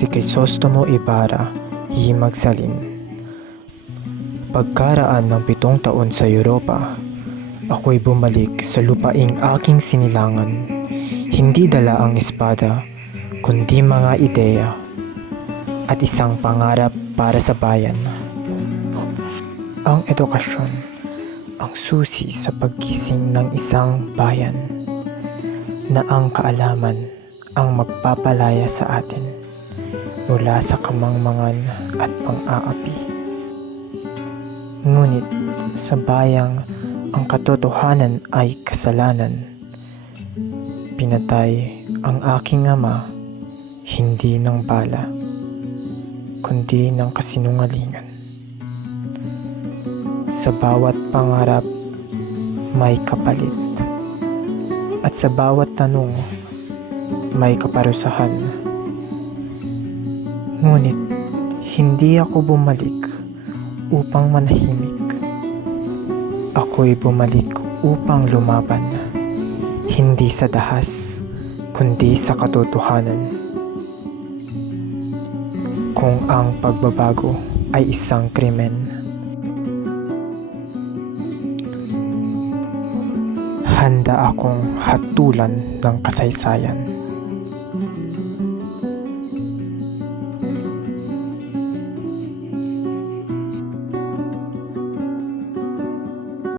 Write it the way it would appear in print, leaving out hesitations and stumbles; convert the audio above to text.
si Crisostomo Ibarra y Magsalin. Pagkaraan ng 7 taon sa Europa, ako'y bumalik sa lupaing aking sinilangan. Hindi dala ang espada, kundi mga ideya at isang pangarap para sa bayan. Ang edukasyon, ang susi sa pagkising ng isang bayan, na ang kaalaman ang magpapalaya sa atin mula sa kamangmangan at pang-aapi. Ngunit sa bayang ang katotohanan ay kasalanan, pinatay ang aking ama hindi ng bala, kundi ng kasinungalingan. Sa bawat pangarap may kapalit, at sa bawat tanong may kaparusahan. Ngunit hindi ako bumalik upang manahimik. Ako'y bumalik upang lumaban, hindi sa dahas, kundi sa katotohanan. Kung ang pagbabago ay isang krimen, handa akong hatulan ng kasaysayan.